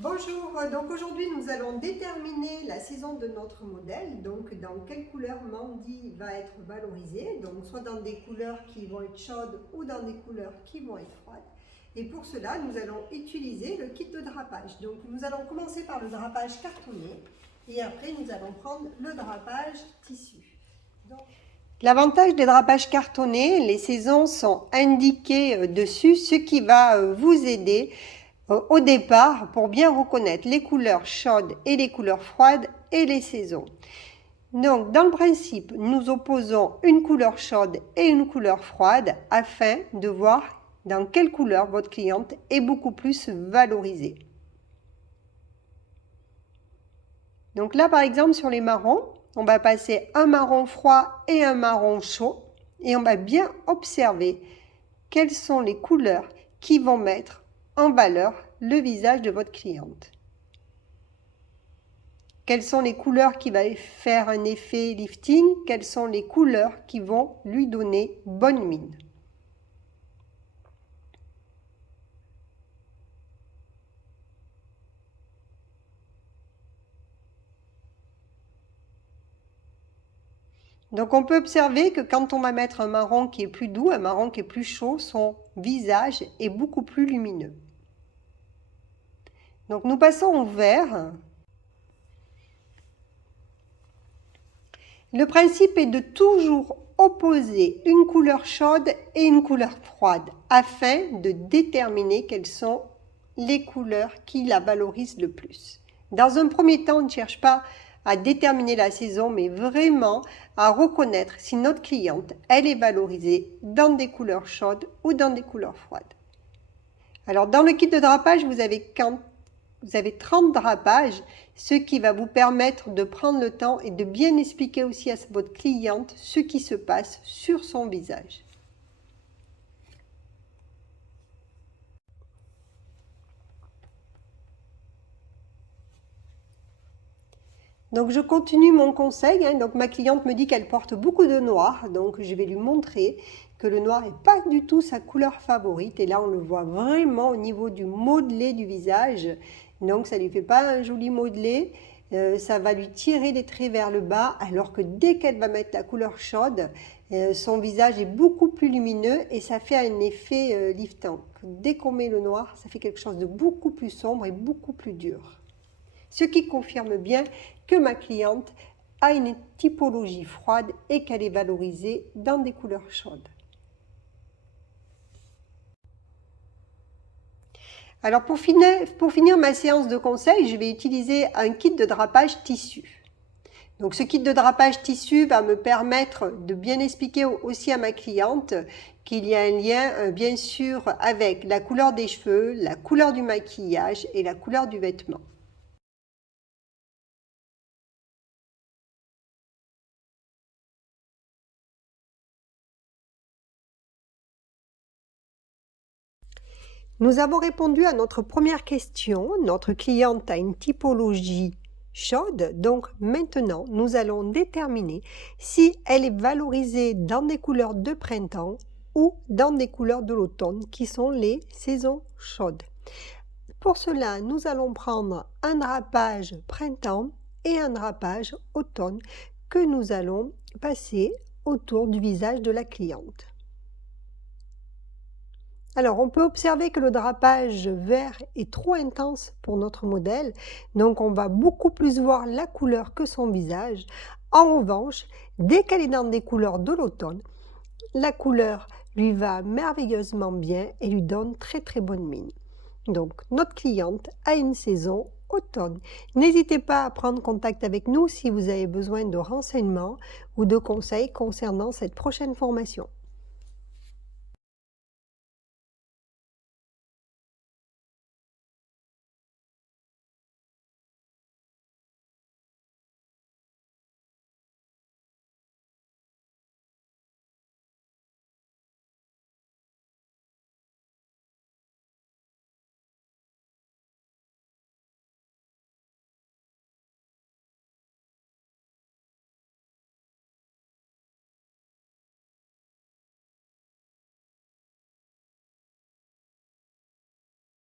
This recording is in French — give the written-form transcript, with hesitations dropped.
Bonjour, donc aujourd'hui nous allons déterminer la saison de notre modèle, donc dans quelle couleur Mandy va être valorisée, donc soit dans des couleurs qui vont être chaudes ou dans des couleurs qui vont être froides. Et pour cela, nous allons utiliser le kit de drapage. Donc nous allons commencer par le drapage cartonné et après nous allons prendre le drapage tissu. L'avantage des drapages cartonnés, les saisons sont indiquées dessus, ce qui va vous aider au départ pour bien reconnaître les couleurs chaudes et les couleurs froides et les saisons. Donc dans le principe, nous opposons une couleur chaude et une couleur froide afin de voir dans quelle couleur votre cliente est beaucoup plus valorisée. Donc là par exemple sur les marrons, on va passer un marron froid et un marron chaud et on va bien observer quelles sont les couleurs qui vont mettre en valeur le visage de votre cliente. Quelles sont les couleurs qui vont faire un effet lifting? Quelles sont les couleurs qui vont lui donner bonne mine? Donc on peut observer que quand on va mettre un marron qui est plus doux, un marron qui est plus chaud, son visage est beaucoup plus lumineux. Donc nous passons au vert. Le principe est de toujours opposer une couleur chaude et une couleur froide afin de déterminer quelles sont les couleurs qui la valorisent le plus. Dans un premier temps, on ne cherche pas à déterminer la saison, mais vraiment à reconnaître si notre cliente, elle est valorisée dans des couleurs chaudes ou dans des couleurs froides. Alors dans le kit de drapage, vous avez 30 drapages, ce qui va vous permettre de prendre le temps et de bien expliquer aussi à votre cliente ce qui se passe sur son visage. Donc je continue mon conseil, donc ma cliente me dit qu'elle porte beaucoup de noir, donc je vais lui montrer que le noir n'est pas du tout sa couleur favorite, et là on le voit vraiment au niveau du modelé du visage, donc ça ne lui fait pas un joli modelé, ça va lui tirer les traits vers le bas, alors que dès qu'elle va mettre la couleur chaude, son visage est beaucoup plus lumineux et ça fait un effet liftant. Dès qu'on met le noir, ça fait quelque chose de beaucoup plus sombre et beaucoup plus dur. Ce qui confirme bien que ma cliente a une typologie froide et qu'elle est valorisée dans des couleurs chaudes. Alors pour finir ma séance de conseil, je vais utiliser un kit de drapage tissu. Donc ce kit de drapage tissu va me permettre de bien expliquer aussi à ma cliente qu'il y a un lien bien sûr avec la couleur des cheveux, la couleur du maquillage et la couleur du vêtement. Nous avons répondu à notre première question. Notre cliente a une typologie chaude, donc maintenant nous allons déterminer si elle est valorisée dans des couleurs de printemps ou dans des couleurs de l'automne qui sont les saisons chaudes. Pour cela, nous allons prendre un drapage printemps et un drapage automne que nous allons passer autour du visage de la cliente. Alors, on peut observer que le drapage vert est trop intense pour notre modèle, donc on va beaucoup plus voir la couleur que son visage. En revanche, dès qu'elle est dans des couleurs de l'automne, la couleur lui va merveilleusement bien et lui donne très très bonne mine. Donc, notre cliente a une saison automne. N'hésitez pas à prendre contact avec nous si vous avez besoin de renseignements ou de conseils concernant cette prochaine formation.